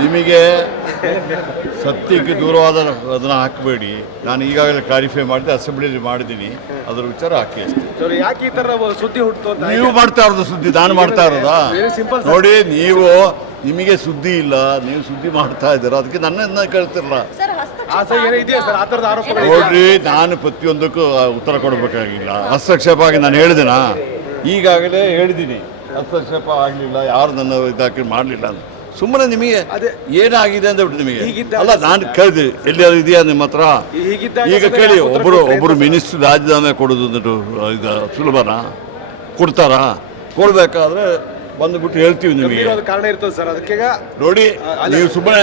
ನಿಮಗೆ ಸತ್ಯಕ್ಕೆ ದೂರವಾದ ಅದನ್ನು ಹಾಕಬೇಡಿ. ನಾನು ಈಗಾಗಲೇ ಕ್ಲಾರಿಫೈ ಮಾಡಿದೆ, ಅಸೆಂಬ್ಲಿಯಲ್ಲಿ ಮಾಡಿದ್ದೀನಿ, ಅದರ ವಿಚಾರ ಹಾಕಿ ಅಷ್ಟೇ. ಯಾಕೆ ಈ ತರ ಸುದ್ದಿ ಹುಟ್ಟು ಅಂತ ನೀವು ಮಾಡ್ತಾ ಇರೋದು ಸುದ್ದಿ, ನಾನು ಮಾಡ್ತಾ ಇರೋದಾ? ನೋಡಿ, ನಿಮಗೆ ಸುದ್ದಿ ಇಲ್ಲ, ನೀವು ಸುದ್ದಿ ಮಾಡ್ತಾ ಇದ್ದೀರ, ಅದಕ್ಕೆ ನನ್ನನ್ನು ಕೇಳ್ತಿರಲ್ಲ. ನೋಡ್ರಿ, ನಾನು ಪ್ರತಿಯೊಂದಕ್ಕೂ ಉತ್ತರ ಕೊಡಬೇಕಾಗಿಲ್ಲ. ಹಸ್ತಕ್ಷೇಪ ಆಗಿ ನಾನು ಹೇಳಿದೆನಾ? ಈಗಾಗಲೇ ಹೇಳಿದ್ದೀನಿ, ಹಸ್ತಕ್ಷೇಪ ಆಗಲಿಲ್ಲ, ಯಾರು ನನ್ನ ಇದಾಕಿ ಮಾಡಲಿಲ್ಲ ಅಂತ. ಸುಮ್ಮನೆ ನಿಮಗೆ ಏನಾಗಿದೆ ಅಂತ ಬಿಟ್ಟು ನಿಮಗೆ ಅಲ್ಲ, ನಾನು ಕೇಳಿದೆ ಎಲ್ಲಿಯಾದ್ರು ಇದೆಯಾ ನಿಮ್ಮ ಹತ್ರ? ಈಗ ಕೇಳಿ, ಒಬ್ಬರು ಮಿನಿಸ್ಟ್ರ್ ರಾಜೀನಾಮೆ ಕೊಡೋದು ಇದು ಸುಲಭನಾ? ಕೊಡ್ತಾರಾ? ಕೊಡ್ಬೇಕಾದ್ರೆ ಬಂದುಬಿಟ್ಟು ಹೇಳ್ತೀವಿ ನಿಮಗೆ. ಕಾರಣ ಇರ್ತದೆ ಸರ್, ಅದಕ್ಕೆ ನೋಡಿ ನೀವು ಸುಮ್ಮನೆ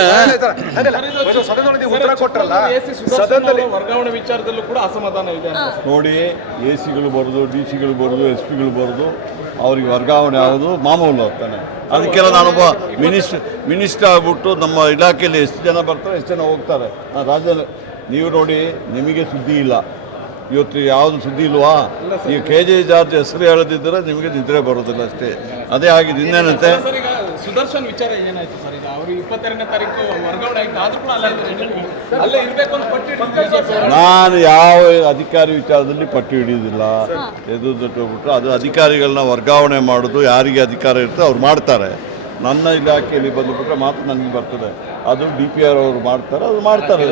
ಉತ್ತರ ಕೊಟ್ಟರಲ್ಲ, ಸದನದಲ್ಲಿ ವರ್ಗಾವಣೆ ವಿಚಾರದಲ್ಲೂ ಕೂಡ ಅಸಮಾಧಾನ ಇದೆ. ನೋಡಿ, AC ಗಳು ಬರೋದು, DC ಗಳು ಬರೋದು, SP ಗಳು ಬರೋದು, ಅವ್ರಿಗೆ ವರ್ಗಾವಣೆ ಆಗೋದು ಮಾಮೂಲು ಆಗ್ತಾನೆ. ಅದಕ್ಕೆಲ್ಲ ನಾನೊಬ್ಬ ಮಿನಿಸ್ಟರ್ ಆಗ್ಬಿಟ್ಟು ನಮ್ಮ ಇಲಾಖೆಯಲ್ಲಿ ಎಷ್ಟು ಜನ ಬರ್ತಾರೆ, ಎಷ್ಟು ಜನ ಹೋಗ್ತಾರೆ. ರಾಜ್ಯ ನೀವು ನೋಡಿ, ನಿಮಗೆ ಸುದ್ದಿ ಇಲ್ಲ ಇವತ್ತು, ಯಾವುದು ಸುದ್ದಿ ಇಲ್ವಾ? ಈಗ KJ ಜಾರ್ಜ್ ಹೆಸರು ಹೇಳದಿದ್ದರೆ ನಿಮಗೆ ನಿದ್ರೆ ಬರೋದಿಲ್ಲ ಅಷ್ಟೇ. ಅದೇ ಆಗಿದೆ, ಇನ್ನೇನಂತೆ. ಸುದರ್ಶನ್ ವಿಚಾರ ಏನಾಯ್ತು ಸರ್? ಈಗ ಅವರು 22ನೇ ತಾರೀಕು ವರ್ಗಾವಣೆ ಆಯ್ತು, ಆದ್ರೂ ಕೂಡ ಅಲ್ಲೇ ಇರಬೇಕು ಅಂತ ಪಟ್ಟಿ. ನಾನು ಯಾವ ಅಧಿಕಾರಿ ವಿಚಾರದಲ್ಲಿ ಪಟ್ಟಿ ಹಿಡಿಯೋದಿಲ್ಲ. ಎದುರುಬಿಟ್ರೆ ಅದು ಅಧಿಕಾರಿಗಳನ್ನ ವರ್ಗಾವಣೆ ಮಾಡೋದು, ಯಾರಿಗೆ ಅಧಿಕಾರ ಇರ್ತದೆ ಅವ್ರು ಮಾಡ್ತಾರೆ. ನನ್ನ ಇಲಾಖೆಯಲ್ಲಿ ಬಂದುಬಿಟ್ರೆ ಮಾತ್ರ ನನಗೆ ಬರ್ತದೆ. ಅದು DPR ಅವರು ಮಾಡ್ತಾರೆ, ಅದು ಮಾಡ್ತಾರೆ.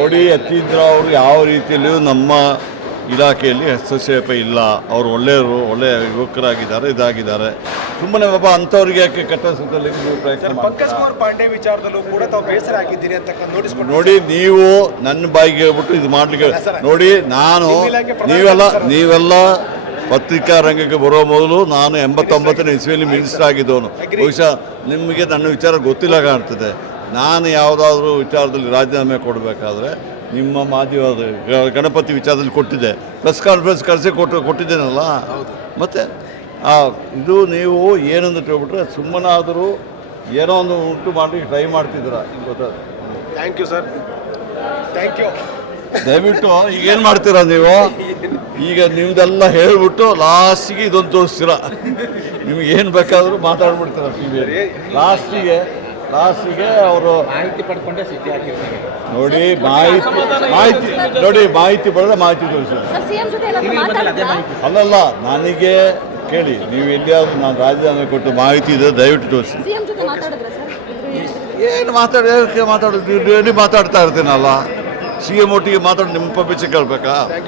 ನೋಡಿ, ಯತೀಂದ್ರ ಅವರು ಯಾವ ರೀತಿಯಲ್ಲಿಯೂ ನಮ್ಮ ಇಲಾಖೆಯಲ್ಲಿ ಹಸ್ತಕ್ಷೇಪ ಇಲ್ಲ. ಅವರು ಒಳ್ಳೆಯವರು, ಒಳ್ಳೆಯ ಯುವಕರಾಗಿದ್ದಾರೆ, ಇದಾಗಿದ್ದಾರೆ. ಸುಮ್ಮನೆ ಬಾಬಾ ಅಂಥವ್ರಿಗೆ ಯಾಕೆ ಕಟ್ಟ ಸುತ್ತಲ್ಲಿ ಪ್ರಯತ್ನ ಪಂಕಜ್ ಕುಮಾರ್ ಪಾಂಡೆ ವಿಚಾರದಲ್ಲೂ ಕೂಡ ತಾವು ಬೇಸರ ಆಗಿದ್ದೀರಿ ಅಂತ ನೋಡಿ, ನೀವು ನನ್ನ ಬಾಯಿಗೆ ಹೇಳ್ಬಿಟ್ಟು ಇದು ಮಾಡ್ಲಿಕ್ಕೆ ನೋಡಿ. ನಾನು ನೀವೆಲ್ಲ ಪತ್ರಿಕಾ ರಂಗಕ್ಕೆ ಬರೋ ಮೊದಲು ನಾನು 89ನೇ ಇಸ್ವಿಯಲ್ಲಿ ಮಿನಿಸ್ಟರ್ ಆಗಿದ್ದವನು. ಬಹುಶಃ ನಿಮಗೆ ನನ್ನ ವಿಚಾರ ಗೊತ್ತಿಲ್ಲ ಕಾಣ್ತದೆ. ನಾನು ಯಾವುದಾದ್ರೂ ವಿಚಾರದಲ್ಲಿ ರಾಜೀನಾಮೆ ಕೊಡಬೇಕಾದ್ರೆ ನಿಮ್ಮ ಮಾಧ್ಯಮದ ಗಣಪತಿ ವಿಚಾರದಲ್ಲಿ ಕೊಟ್ಟಿದ್ದೆ, ಪ್ರೆಸ್ ಕಾನ್ಫರೆನ್ಸ್ ಕರೆಸಿ ಕೊಟ್ಟಿದ್ದೇನಲ್ಲ. ಮತ್ತು ಇದು ನೀವು ಏನಂತ ಹೇಳ್ಬಿಟ್ರೆ ಸುಮ್ಮನಾದರೂ ಏನೋ ಒಂದು ಉಂಟು ಮಾಡಿ ಟ್ರೈ ಮಾಡ್ತಿದ್ದೀರಾ. ಗೊತ್ತಾದ? Thank you sir, thank you. ದಯವಿಟ್ಟು ಈಗ ಏನು ಮಾಡ್ತೀರಾ ನೀವು? ಈಗ ನಿಮ್ದೆಲ್ಲ ಹೇಳ್ಬಿಟ್ಟು ಲಾಸ್ಟಿಗೆ ಇದೊಂದು ತೋರಿಸ್ತೀರ. ನಿಮ್ಗೆ ಏನು ಬೇಕಾದರೂ ಮಾತಾಡ್ಬಿಡ್ತೀರ TV. ಲಾಸ್ಟಿಗೆ ಅವರು ಮಾಹಿತಿ ಪಡ್ಕೊಂಡೆ ಸುದ್ದಿ ಹಾಕಿರ್ತಾರೆ. ನೋಡಿ, ಮಾಹಿತಿ ಪಡೆದ್ರೆ ಮಾಹಿತಿ ತೋರಿಸ್ತಾರೆ. ಅಲ್ಲಲ್ಲ, ನನಗೆ ಕೇಳಿ, ನೀವು ಎಲ್ಲಿಯಾದರೂ ನಾನು ರಾಜೀನಾಮೆ ಕೊಟ್ಟು ಮಾಹಿತಿ ಇದೆ ದಯವಿಟ್ಟು ತೋರಿಸಿ. ಏನು ಮಾತಾಡೋದು? ಮಾತಾಡ್ತಾ ಇರ್ತೀನಲ್ಲ, CM ಒಟ್ಟಿಗೆ ಮಾತಾಡಿ ನಿಮ್ಮ ಪಬ್ಲಿಕ್ ಕೇಳಬೇಕಾ?